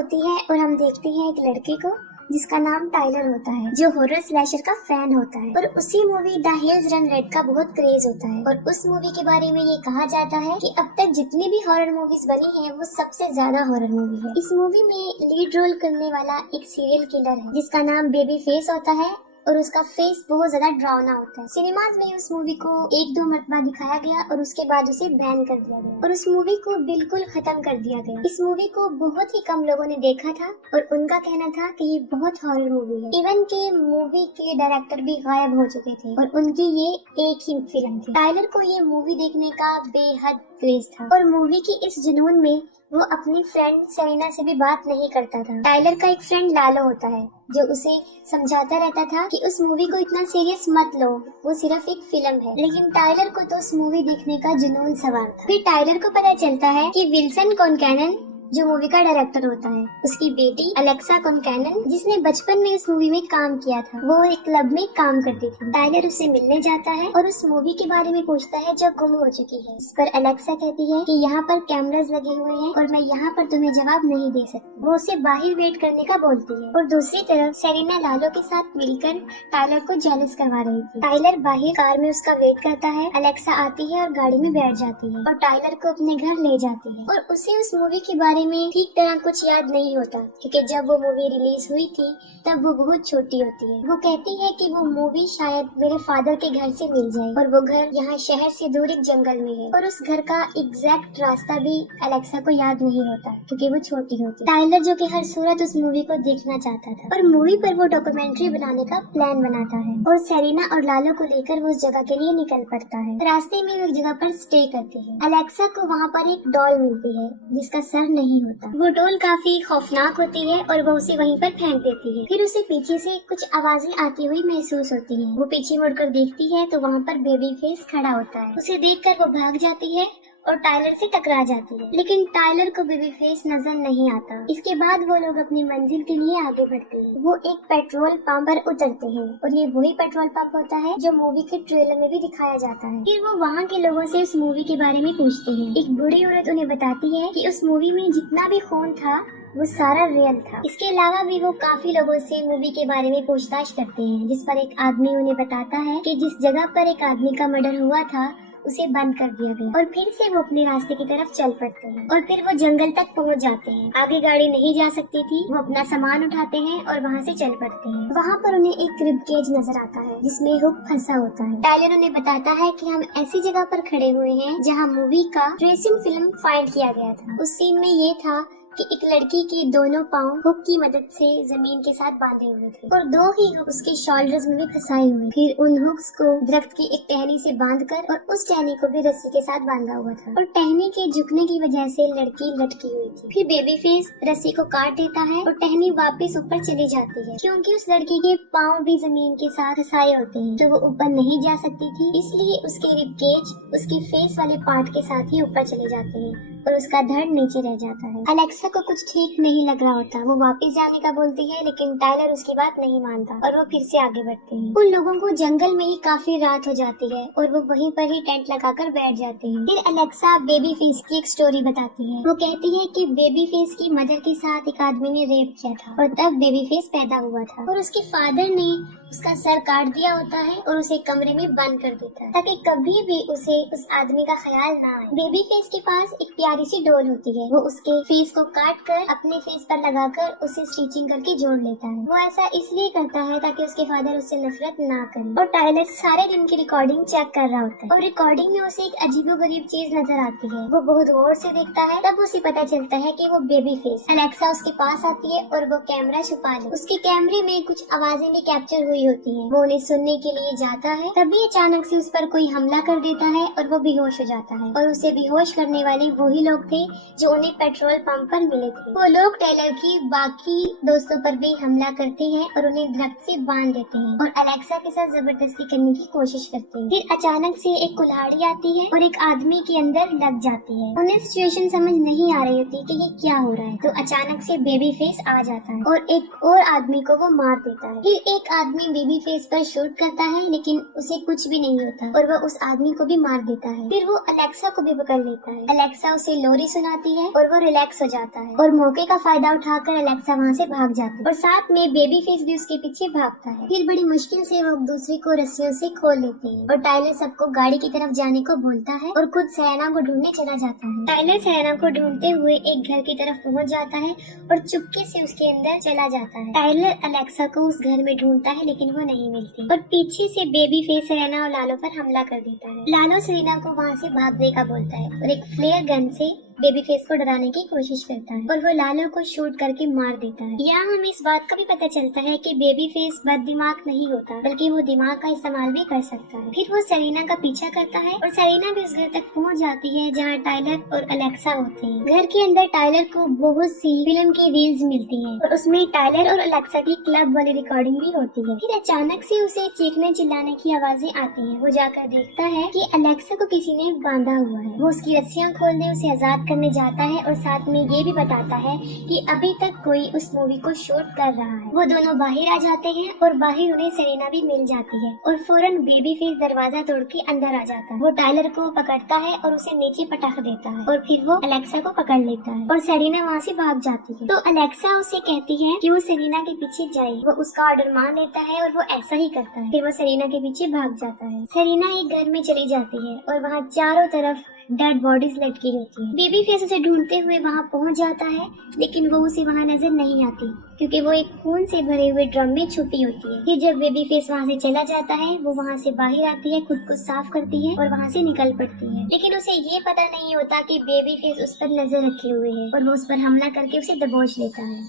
होती है और हम देखते हैं एक लड़के को जिसका नाम टाइलर होता है, जो हॉरर स्लैशर का फैन होता है और उसी movie the hills run red का बहुत क्रेज होता है। और उस मूवी के बारे में ये कहा जाता है कि अब तक जितनी भी हॉरर मूवीज बनी हैं वो सबसे ज्यादा हॉरर मूवी है। इस मूवी में लीड रोल करने वाला एक सीरियल किलर है जिसका नाम बेबी फेस होता है और उसका फेस बहुत ज्यादा डरावना होता है। सिनेमाज में उस मूवी को 1-2 मरतबा दिखाया गया और उसके बाद उसे बैन कर दिया गया और उस मूवी को बिल्कुल खत्म कर दिया गया। इस मूवी को बहुत ही कम लोगों ने देखा था और उनका कहना था कि ये बहुत हॉरर मूवी है। इवन के मूवी के डायरेक्टर भी गायब हो चुके थे और उनकी ये एक ही फिल्म थी। टाइलर को ये मूवी देखने का बेहद क्रेज था और मूवी की इस जुनून में वो अपनी फ्रेंड सेलिना से भी बात नहीं करता था। टाइलर का एक फ्रेंड लालो होता है जो उसे समझाता रहता था कि उस मूवी को इतना सीरियस मत लो, वो सिर्फ एक फिल्म है। लेकिन टाइलर को तो उस मूवी देखने का जुनून सवार था। फिर टाइलर को पता चलता है कि विल्सन कॉनकैनन जो मूवी का डायरेक्टर होता है, उसकी बेटी अलेक्सा कॉनकैनन जिसने बचपन में उस मूवी में काम किया था, वो एक क्लब में काम करती थी। टाइलर उससे मिलने जाता है और उस मूवी के बारे में पूछता है जो गुम हो चुकी है। इस पर अलेक्सा कहती है कि यहाँ पर कैमरास लगे हुए हैं और मैं यहाँ पर तुम्हें जवाब नहीं दे सकती। वो उसे बाहर वेट करने का बोलती है और दूसरी तरफ सेलिना लालो के साथ मिलकर टाइलर को जेलस करवा रही थी। टाइलर बाहर कार में उसका वेट करता है। अलेक्सा आती है और गाड़ी में बैठ जाती है और टाइलर को अपने घर ले जाती है और उसे उस मूवी के बारे में ठीक तरह कुछ याद नहीं होता क्योंकि जब वो मूवी रिलीज हुई थी तब वो बहुत छोटी होती है। वो कहती है कि वो मूवी शायद मेरे फादर के घर से मिल जाए और वो घर यहाँ शहर से दूर एक जंगल में है और उस घर का एग्जैक्ट रास्ता भी अलेक्सा को याद नहीं होता क्योंकि वो छोटी होती है। टाइलर जो कि हर सूरत उस मूवी को देखना चाहता था और मूवी पर वो डॉक्यूमेंट्री बनाने का प्लान बनाता है और सेलिना और लालो को लेकर वो उस जगह के लिए निकल पड़ता है। रास्ते में वो एक जगह पर स्टे करते हैं। अलेक्सा को वहाँ पर एक डॉल मिलती है जिसका सर नहीं होता। वो डॉल काफी खौफनाक होती है और वो उसे वहीं पर फेंक देती है। फिर उसे पीछे से कुछ आवाजें आती हुई महसूस होती हैं। वो पीछे मुड़कर देखती है तो वहाँ पर बेबी फेस खड़ा होता है। उसे देखकर वो भाग जाती है और टाइलर से टकरा जाती है, लेकिन टाइलर को बेबी फेस नजर नहीं आता। इसके बाद वो लोग अपनी मंजिल के लिए आगे बढ़ते हैं। वो एक पेट्रोल पंप पर उतरते हैं और ये वही पेट्रोल पंप होता है जो मूवी के ट्रेलर में भी दिखाया जाता है। फिर वो वहाँ के लोगों से उस मूवी के बारे में पूछते हैं। एक बूढ़ी औरत उन्हें बताती है कि उस मूवी में जितना भी खून था वो सारा रियल था। इसके अलावा भी वो काफी लोगों से मूवी के बारे में पूछताछ करते हैं, जिस पर एक आदमी उन्हें बताता है कि जिस जगह पर एक आदमी का मर्डर हुआ था उसे बंद कर दिया गया और फिर से वो अपने रास्ते की तरफ चल पड़ते हैं और फिर वो जंगल तक पहुंच जाते हैं। आगे गाड़ी नहीं जा सकती थी। वो अपना सामान उठाते हैं और वहां से चल पड़ते हैं। वहां पर उन्हें एक रिब केज नजर आता है जिसमें हुक फंसा होता है। टाइलर उन्हें बताता है कि हम ऐसी जगह पर खड़े हुए हैं जहाँ मूवी का ट्रेसिंग फिल्म फाइंड किया गया था। उस सीन में ये था कि एक लड़की के दोनों पाँव हुक की मदद से जमीन के साथ बांधे हुए थे और 2 ही हुक उसके शोल्डर्स में भी फंसाए हुए। फिर उन हुक्स को दरख्त की एक टहनी से बांधकर और उस टहनी को भी रस्सी के साथ बांधा हुआ था और टहनी के झुकने की वजह से लड़की लटकी हुई थी। फिर बेबी फेस रस्सी को काट देता है और टहनी वापस ऊपर चली जाती है क्योंकि उस लड़की के पाँव भी जमीन के साथ फंसाए होते हैं तो वो ऊपर नहीं जा सकती थी, इसलिए उसके रिब केज उसके फेस वाले पार्ट के साथ ही ऊपर चले जाते हैं और उसका धड़ नीचे रह जाता है। अलेक्सा को कुछ ठीक नहीं लग रहा होता। वो वापस जाने का बोलती है लेकिन टाइलर उसकी बात नहीं मानता और वो फिर से आगे बढ़ते हैं। उन लोगों को जंगल में ही काफी रात हो जाती है और वो वहीं पर ही टेंट लगाकर बैठ जाते हैं। फिर अलेक्सा बेबी फेस की एक स्टोरी बताती है। वो कहती है कि बेबी फेस की मदर के साथ एक आदमी ने रेप किया था और तब बेबी फेस पैदा हुआ था और उसके फादर ने उसका सर काट दिया होता है और उसे कमरे में बंद कर देता है ताकि कभी भी उसे उस आदमी का ख्याल ना आए। बेबी फेस के पास एक प्यारी सी डॉल होती है। वो उसके फेस को काट कर अपने फेस पर लगाकर उसे स्टिचिंग करके जोड़ लेता है। वो ऐसा इसलिए करता है ताकि उसके फादर उससे नफरत ना करें। और टाइलर सारे दिन की रिकॉर्डिंग चेक कर रहा होता है और रिकॉर्डिंग में उसे एक अजीबोगरीब चीज नजर आती है। वो बहुत गौर से देखता है, तब उसे पता चलता है कि वो बेबी फेस। अलेक्सा उसके पास आती है और वो कैमरा छुपा ले। उसके कैमरे में कुछ आवाजें भी कैप्चर हुई होती हैं। वो उन्हें सुनने के लिए जाता है, तभी अचानक से उस पर कोई हमला कर देता है और वो बेहोश हो जाता है और उसे बेहोश करने वाले वही लोग थे जो उन्हें पेट्रोल पंप पर मिले थे। वो लोग टेलर की बाकी दोस्तों पर भी हमला करते हैं और उन्हें दरख्त से बांध देते हैं और अलेक्सा के साथ जबरदस्ती करने की कोशिश करते हैं। फिर अचानक से एक कुल्हाड़ी आती है और एक आदमी के अंदर लग जाती है। उन्हें सिचुएशन समझ नहीं आ रही होती कि ये क्या हो रहा है, तो अचानक से बेबी फेस आ जाता है और एक और आदमी को वो मार देता है। फिर एक आदमी बेबी फेस पर शूट करता है लेकिन उसे कुछ भी नहीं होता और वह उस आदमी को भी मार देता है। फिर वो अलेक्सा को भी पकड़ लेता है। अलेक्सा उसे लोरी सुनाती है और वो रिलैक्स हो जाता है और मौके का फायदा उठाकर अलेक्सा वहाँ से भाग जाती है और साथ में बेबी फेस भी उसके पीछे भागता है। फिर बड़ी मुश्किल से वो दूसरे को रस्सियों से खोल लेते हैं और टाइलर सबको गाड़ी की तरफ जाने को बोलता है और खुद सेरेना को ढूंढने चला जाता है। टाइलर सेरेना को ढूंढते हुए एक घर की तरफ पहुंच जाता है और चुपके से उसके अंदर चला जाता है। टाइलर अलेक्सा को उस घर में ढूंढता है लेकिन वो नहीं मिलती और पीछे से बेबी फेस सेरेना और लालो पर हमला कर देता है। लालो सेरेना को वहाँ से भागने का बोलता है और एक फ्लेयर गन से बेबी फेस को डराने की कोशिश करता है और वो लालो को शूट करके मार देता है। यहाँ हमें इस बात का भी पता चलता है कि बेबी फेस बद दिमाग नहीं होता बल्कि वो दिमाग का इस्तेमाल भी कर सकता है। फिर वो सेरेना का पीछा करता है और सेरेना भी उस घर तक पहुँच जाती है जहाँ टाइलर और अलेक्सा होते हैं। घर के अंदर टाइलर को बहुत सी फिल्म की रील्स मिलती है और उसमें टाइलर और अलेक्सा की क्लब वाली रिकॉर्डिंग भी होती है। फिर अचानक से उसे चीखने चिल्लाने की आवाजें आती है। वो जाकर देखता है कि अलेक्सा को किसी ने बांधा हुआ है। वो उसकी रस्सियाँ खोल दे उसे आजाद करने जाता है और साथ में ये भी बताता है कि अभी तक कोई उस मूवी को शूट कर रहा है। वो दोनों बाहर आ जाते हैं और बाहर उन्हें सेरेना भी मिल जाती है और फौरन बेबी फेस दरवाजा तोड़ के अंदर आ जाता है। वो टाइलर को पकड़ता है और उसे नीचे पटक देता है और फिर वो अलेक्सा को पकड़ लेता है और सेरेना वहाँ से भाग जाती है। तो अलेक्सा उसे कहती है कि वो सेरेना के पीछे जाए। वो उसका ऑर्डर मान लेता है और वो ऐसा ही करता है। फिर वो सेरेना के पीछे भाग जाता है। सेरेना एक घर में चली जाती है और वहाँ चारों तरफ डेड बॉडीज लटकी रहती है। बेबी फेस उसे ढूंढते हुए वहाँ पहुँच जाता है लेकिन वो उसे वहाँ नजर नहीं आती क्योंकि वो एक खून से भरे हुए ड्रम में छुपी होती है। फिर जब बेबी फेस वहाँ से चला जाता है वो वहाँ से बाहर आती है, खुद को साफ करती है और वहाँ से निकल पड़ती है। लेकिन उसे ये पता नहीं होता कि बेबी फेस उस पर नजर रखे हुए है और वो उस पर हमला करके उसे दबोच लेता है।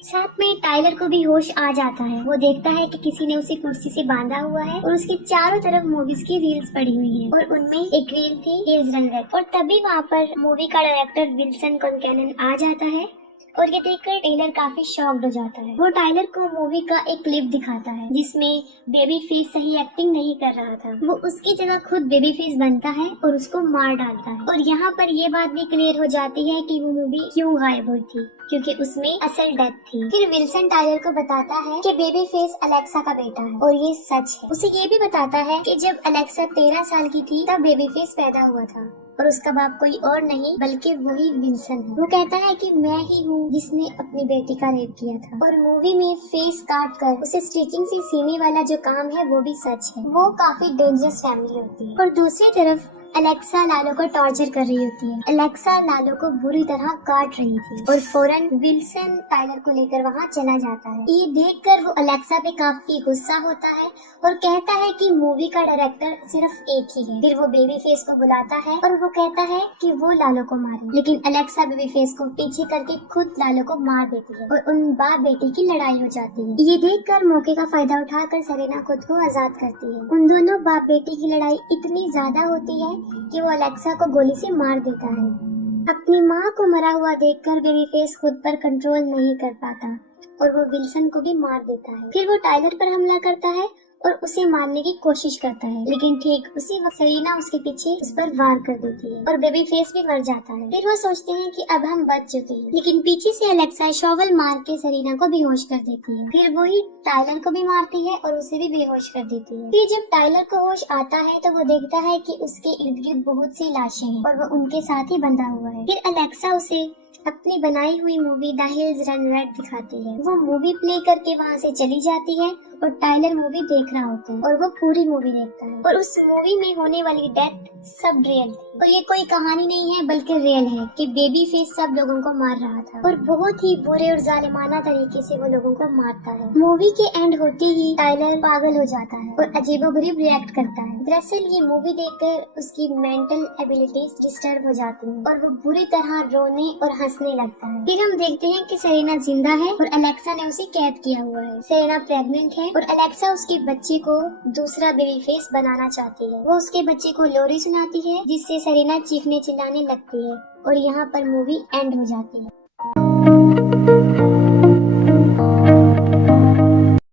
साथ में टाइलर को भी होश आ जाता है। वो देखता है कि किसी ने उसे कुर्सी से बांधा हुआ है और उसके चारों तरफ मूवीज की रील्स पड़ी हुई हैं और उनमें एक रील थी हील्स रन रेड। और तभी वहाँ पर मूवी का डायरेक्टर विल्सन कॉन्कैनन आ जाता है और ये देखकर टाइलर काफी शॉक्ड हो जाता है। वो टाइलर को मूवी का एक क्लिप दिखाता है जिसमें बेबी फेस सही एक्टिंग नहीं कर रहा था। वो उसकी जगह खुद बेबी फेस बनता है और उसको मार डालता है। और यहाँ पर ये बात भी क्लियर हो जाती है कि वो मूवी क्यों गायब हुई थी, क्योंकि उसमें असल डेथ थी। फिर विल्सन टाइलर को बताता है कि बेबी फेस अलेक्सा का बेटा है और ये सच है। उसे ये भी बताता है कि जब अलेक्सा 13 साल की थी तब बेबी फेस पैदा हुआ था और उसका बाप कोई और नहीं बल्कि वही विल्सन है। वो कहता है कि मैं ही हूँ जिसने अपनी बेटी का रेप किया था और मूवी में फेस काट कर उसे स्टिचिंग से सीने वाला जो काम है वो भी सच है। वो काफी डेंजरस फैमिली होती है। और दूसरी तरफ अलेक्सा लालो को टॉर्चर कर रही होती है। अलेक्सा लालो को बुरी तरह काट रही थी और फौरन विल्सन टाइलर को लेकर वहाँ चला जाता है। ये देखकर वो अलेक्सा पे काफी गुस्सा होता है और कहता है कि मूवी का डायरेक्टर सिर्फ एक ही है। फिर वो बेबी फेस को बुलाता है और वो कहता है कि वो लालो को मारे, लेकिन अलेक्सा बेबी फेस को पीछे करके खुद लालो को मार देती है और उन बाप बेटी की लड़ाई हो जाती है। ये देखकर मौके का फायदा उठाकर सेरेना खुद को आजाद करती है। उन दोनों बाप बेटी की लड़ाई इतनी ज्यादा होती है कि वो अलेक्सा को गोली से मार देता है। अपनी माँ को मरा हुआ देखकर बेबी फेस खुद पर कंट्रोल नहीं कर पाता और वो विल्सन को भी मार देता है। फिर वो टाइलर पर हमला करता है और उसे मारने की कोशिश करता है, लेकिन ठीक उसी वक्त सेरेना उसके पीछे उस पर वार कर देती है और बेबी फेस भी मर जाता है। फिर वो सोचते हैं कि अब हम बच चुके हैं, लेकिन पीछे से अलेक्सा शॉवल मार के सेरेना को बेहोश कर देती है। फिर वही टाइलर को भी मारती है और उसे भी बेहोश कर देती है। फिर जब टाइलर को होश आता है तो वो देखता है कि उसके इर्द गिर्द बहुत सी लाशें हैं और वो उनके साथ ही बंधा हुआ है। फिर अलेक्सा उसे अपनी बनाई हुई movie the hills run red दिखाती है। वो मूवी प्ले करके वहाँ से चली जाती है और टाइलर मूवी देख रहा होता है और वो पूरी मूवी देखता है और उस मूवी में होने वाली डेथ सब रियल थी और ये कोई कहानी नहीं है बल्कि रियल है कि बेबी फेस सब लोगों को मार रहा था और बहुत ही बुरे और जालिमाना तरीके से वो लोगों को मारता है। मूवी के एंड होते ही टाइलर पागल हो जाता है और अजीबोगरीब रिएक्ट करता है। दरअसल ये मूवी देखकर उसकी मेंटल एबिलिटीज डिस्टर्ब हो जाती हैं और वो बुरी तरह रोने और हंसने लगता है। फिर हम देखते हैं कि सेरेना जिंदा है और अलेक्सा ने उसे कैद किया हुआ है। सेरेना प्रेग्नेंट है और अलेक्सा उसके बच्चे को दूसरा बेबी फेस बनाना चाहती है। वो उसके बच्चे को लोरी सुनाती है जिससे सेरेना चीखने चिल्लाने लगती है और यहाँ पर मूवी एंड हो जाती है।